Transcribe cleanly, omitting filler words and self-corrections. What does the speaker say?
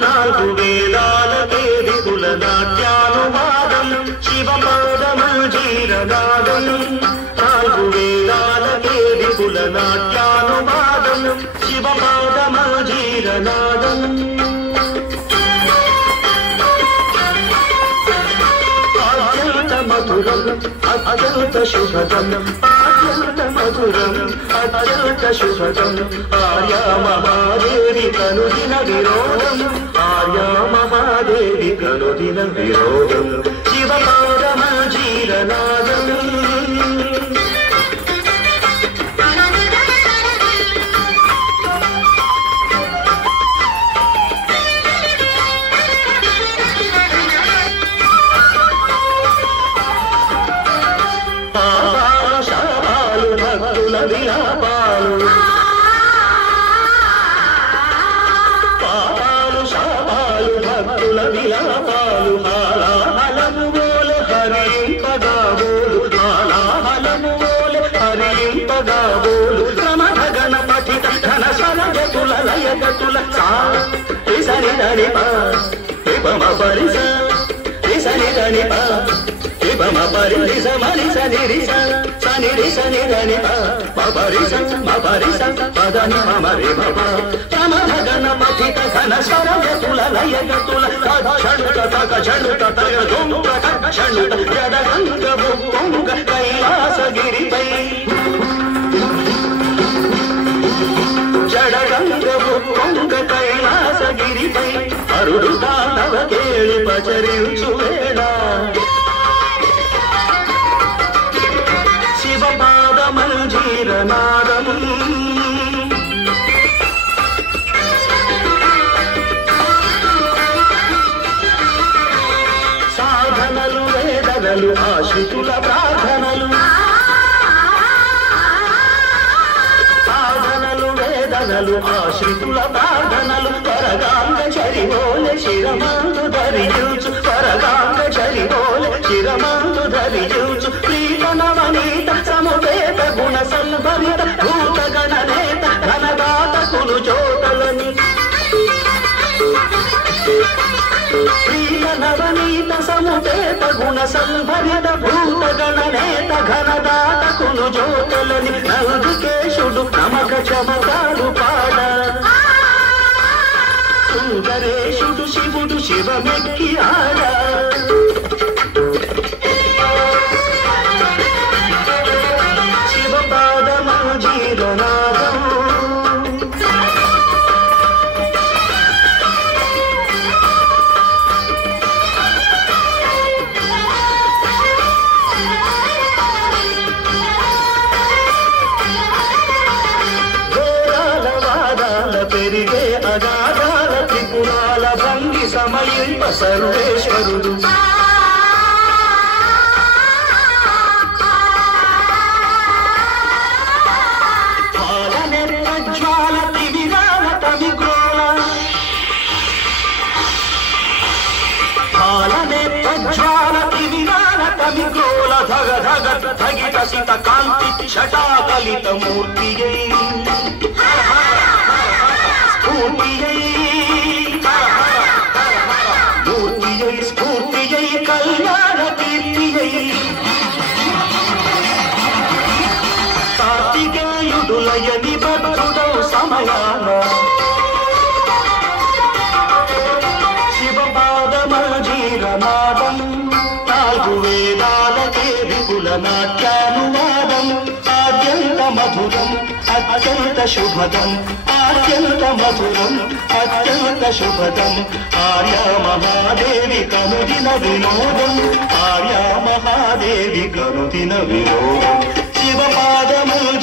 నాలుగు వేదాలకే విపుల నాట్యానువాదం శివపాదమంజీరనాదం నాలుగు వేదాలకే విపుల నాట్యానువాదం శివపాదమంజీరనాదం అత్యంత మధురం అత్యంత శుభదం అత్యంత మధురం అత్యంత శుభదం ఆర్యా మహాదేవి కనుదిన విరోధం ఆర్యా మహాదేవి కనుదిన విరోధం శివపాదమంజీరనాదం విలాపాలు పాపాలు శాపాలు భక్తుల విలాపాలు హాలాహలము ఓలె హరింపగాబోలు హాలాహలము ఓలె హరింపగాబోలు క్రమధగణ పఠిత ఘన స్వరగతుల లయగతుల సరి ధని పా పమ పరిస సని ధని పా పమ పరిస మరి సని రిస సని రి సని ధని పా పరిస మ పరిస పదని మమ రే భవ సమధగణ పఠిత ఘన స్వరగతుల లయగతుల ఛణుత తగ ఛణుత తగ దుంగ ఛణుత జడగంగ బుంగ కైలాసగిరిపై జడగంగ బుంగ కైలాసగిరిపై అరుడు తాండవ కేళి పచరించు వేళ శివపాదమంజీరనాదం సాధనలు వేదనలు ఆశ్రితుల ప్రార్థనలు సాధనలు వేదనలు ఆశ్రితుల ప్రార్థనలు పరగాంగ చరివోలె శిరమాందు ధరించు పరగాంగ చరివోలె శిరమాందు ధరించు ప్రీత నవనీత సముపేత గుణ సంభరిత భూత గణనేత ఘనదాత కులు చోటలని ప్రీత నవనీత సముపేత గుణ సంభరిత భూత గణనేత ఘనదాత కులు చోటలని నందికేశుడు నమక చమకాలు పాడ సుందరేశుడు శివుడు శివమెక్కి ఆడ శివపాదమంజీరనాదం ఘోరాల వాదాల పెరిగే అగాధాల త్రిపురాల భంగి సమయింప సర్వేశ్వరుడు ధగ ధగ ధగిత సిత కాంతి షటాకలిత మూర్తియై స్ఫూర్తియై మూర్తియై స్ఫూర్తియై కళ్యాణ కీర్తియై కార్తికేయుడులయ నిబద్ధుడౌ సమయాన శివపాదమంజీరనాదం నాలుగు వేదాలకే విపుల నాట్యానువాదం ఆద్యంత మధురం అత్యంత శుభదం ఆద్యంత మధురం అత్యంత శుభదం ఆర్యా మహాదేవి కనుదిన వినోదం ఆర్యా మహాదేవి కనుదిన వినోదం శివపాదమంజీరనాదం